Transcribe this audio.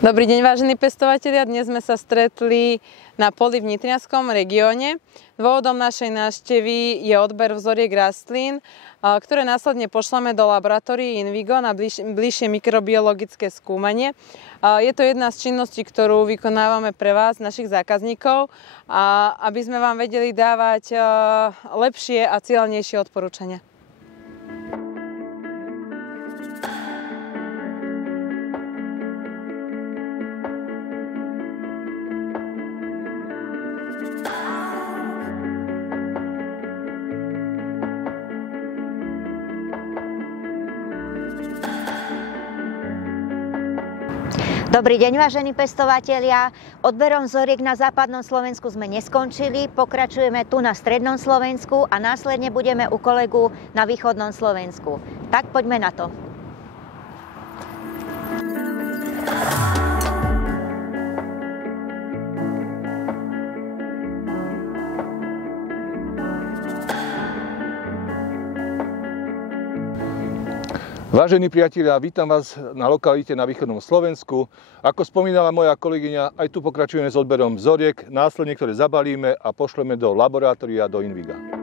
Dobrý deň, vážení pestovatelia. Dnes sme sa stretli na poli v Nitrianskom regióne. Dôvodom našej návštevy je odber vzoriek rastlín, ktoré následne pošleme do laboratórií INVIGO na bližšie mikrobiologické skúmanie. Je to jedna z činností, ktorú vykonávame pre vás, našich zákazníkov, aby sme vám vedeli dávať lepšie a cieľnejšie odporúčania. Dobrý deň, vážení pestovatelia. Odberom vzoriek na západnom Slovensku sme neskončili, pokračujeme tu na strednom Slovensku a následne budeme u kolegu na východnom Slovensku. Tak poďme na to. Vážení priatelia, vítam vás na lokalite na východnom Slovensku. Ako spomínala moja kolegyňa, aj tu pokračujeme s odberom vzoriek, následne ktoré zabalíme a pošleme do laboratória do INVIGA.